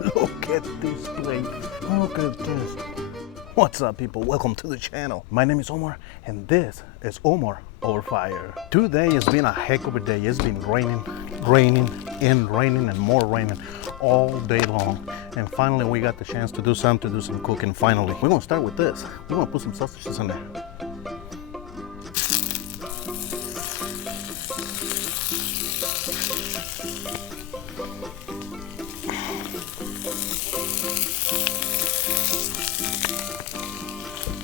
Look at this plate. Look at this. What's up, people? Welcome to the channel. My name is Omar, and this is Omar Over Fire. Today has been a heck of a day. It's been raining, and more raining all day long. And finally, we got the chance to do some cooking. Finally, we're gonna start with this. We're gonna put some sausages in there.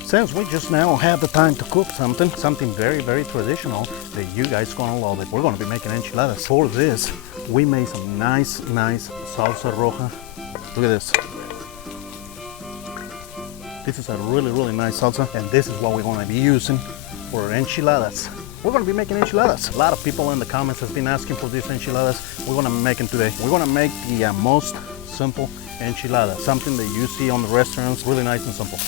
Since we just now have the time to cook something very, very traditional that you guys gonna love it. We're gonna be making enchiladas. For this, we made some nice salsa roja. Look at this. This is a really nice salsa, and this is what we're gonna be using for enchiladas. We're gonna be making enchiladas. A lot of people in the comments have been asking for these enchiladas. We're gonna make them today. We're gonna make the most simple enchilada, something that you see on the restaurants, really nice and simple.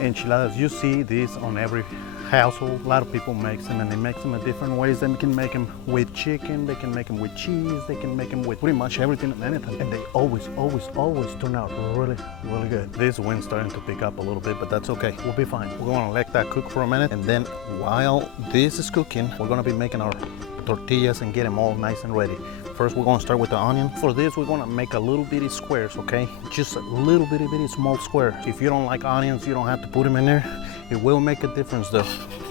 Enchiladas, you see these on every household. A lot of people make them, and they make them in different ways. They can make them with chicken, they can make them with cheese, they can make them with pretty much everything and anything, and they always turn out really good. This wind's starting to pick up a little bit, but that's okay, we'll be fine. We're gonna let that cook for a minute, and then while this is cooking, we're gonna be making our tortillas and get them all nice and ready. First, we're gonna start with the onion. For this, we're gonna make a little bitty squares, okay? Just a little bitty small square. If you don't like onions, you don't have to put them in there. It will make a difference though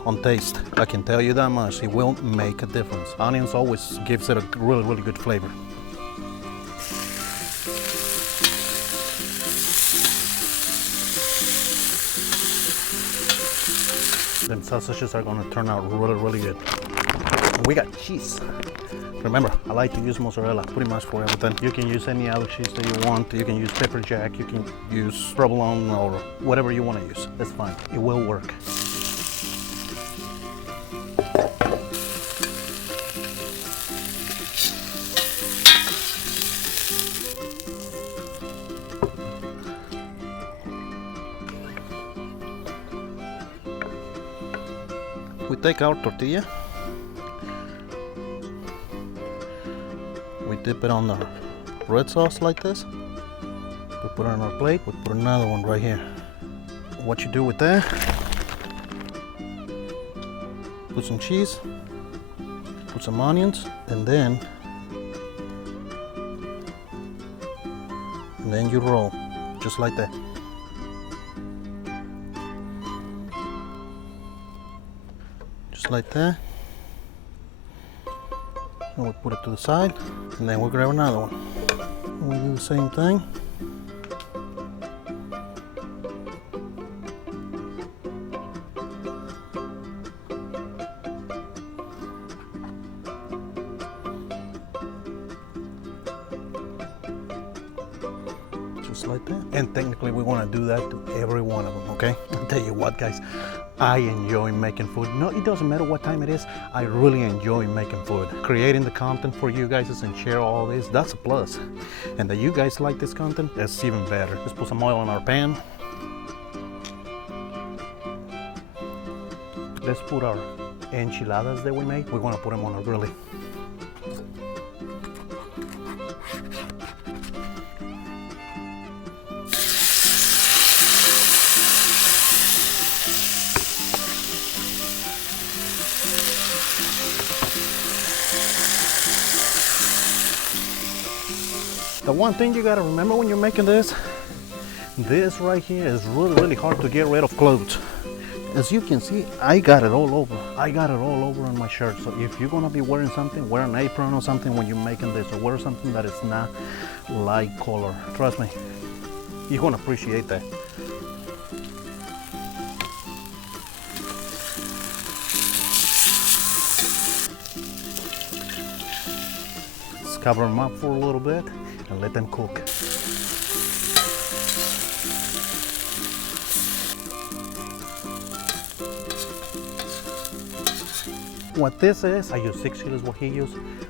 on taste. I can tell you that much. It will make a difference. Onions always gives it a really good flavor. Them sausages are gonna turn out really good. We got cheese. Remember, I like to use mozzarella pretty much for everything. You can use any other cheese that you want. You can use pepper jack, you can use provolone, or whatever you want to use. That's fine, it will work. We take our tortilla, we dip it on the red sauce like this. We put it on our plate. We put another one right here. What you do with that, put some cheese, put some onions, and then you roll, just like that. Just like that. And we'll put it to the side, and then we'll grab another one. And we do the same thing. Just like that. And technically we want to do that to every one of them, okay? I'll tell you what, guys, I enjoy making food. No, it doesn't matter what time it is. I really enjoy making food. Creating the content for you guys and share all this, that's a plus. And that you guys like this content, that's even better. Let's put some oil in our pan. Let's put our enchiladas that we made. We're gonna put them on our grill. The one thing you gotta remember when you're making this right here is really hard to get rid of clothes. As you can see, I got it all over. I got it all over on my shirt. So if you're gonna be wearing something, wear an apron or something when you're making this, or wear something that is not light color. Trust me, you're gonna appreciate that. Let's cover them up for a little bit and let them cook. What this is, I use 6 kilos guajillos.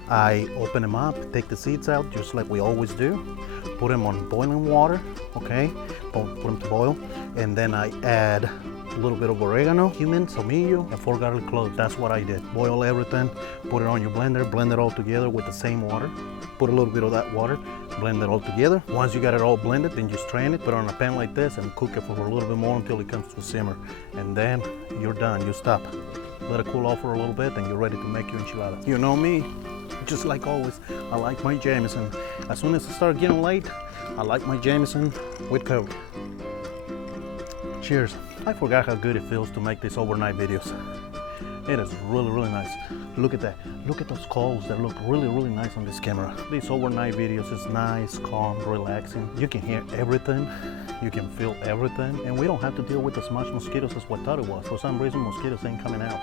I open them up, take the seeds out, just like we always do. Put them on boiling water, okay? Put them to boil. And then I add a little bit of oregano, cumin, tomillo, and 4 garlic cloves. That's what I did. Boil everything, put it on your blender, blend it all together with the same water. Put a little bit of that water, blend it all together. Once you got it all blended, then you strain it, put it on a pan like this, and cook it for a little bit more until it comes to a simmer. And then you're done, you stop. Let it cool off for a little bit, and you're ready to make your enchiladas. You know me, just like always, I like my Jameson. As soon as it starts getting late, I like my Jameson with Coke. Cheers. I forgot how good it feels to make these overnight videos. It is really, really nice. Look at that. Look at those coals that look really, really nice on this camera. These overnight videos is nice, calm, relaxing. You can hear everything. You can feel everything. And we don't have to deal with as much mosquitoes as what I thought it was. For some reason, mosquitoes ain't coming out.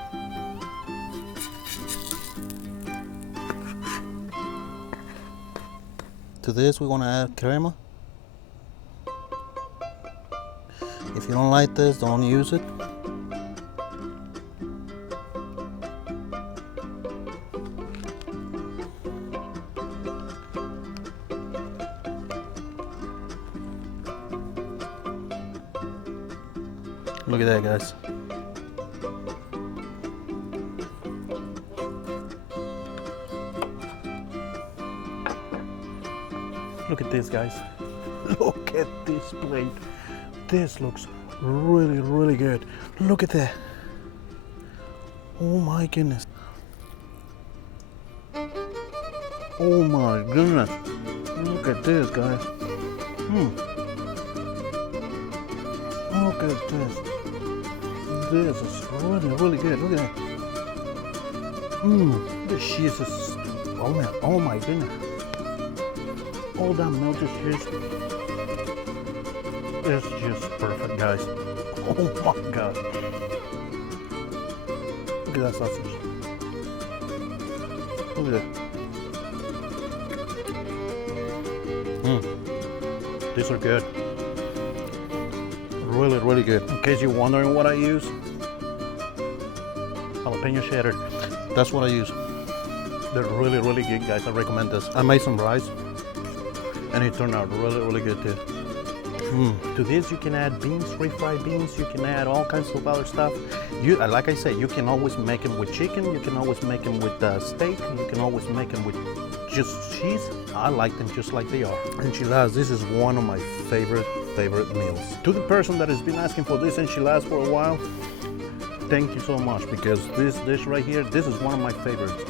To this, we're gonna add crema. If you don't like this, don't use it. Look at that, guys. Look at this, guys. Look at this plate. This looks really, really good. Look at that. Oh my goodness. Oh my goodness. Look at this, guys. Look at this. This is really, really good. Look at that. This cheese is, oh man, oh my goodness. All that melted cheese. It's just perfect, guys. Oh my God. Look at that sausage. Look at that. These are good. Really, really good. In case you're wondering what I use, jalapeno cheddar. That's what I use. They're really, really good, guys. I recommend this. I made some rice, and it turned out really, really good too. To this, you can add beans, refried beans. You can add all kinds of other stuff. Like I said, you can always make them with chicken. You can always make them with steak. You can always make them with just cheese. I like them just like they are. Enchiladas, this is one of my favorite meals. To the person that has been asking for this enchiladas for a while, thank you so much, because this dish right here, this is one of my favorites.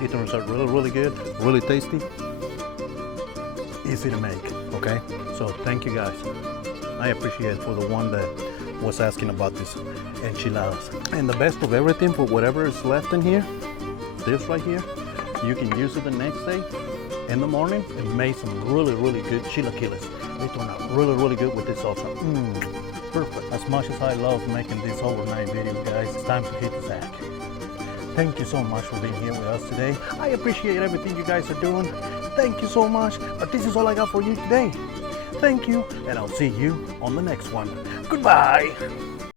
It turns out really, really good, really tasty, easy to make, okay? So thank you guys. I appreciate it for the one that was asking about this enchiladas. And the best of everything, for whatever is left in here, this right here, you can use it the next day in the morning and make some really, really good chilaquiles. They turn out really, really good with this also. Perfect. As much as I love making these overnight videos, guys, it's time to hit the sack. Thank you so much for being here with us today. I appreciate everything you guys are doing. Thank you so much. But this is all I got for you today. Thank you, and I'll see you on the next one. Goodbye.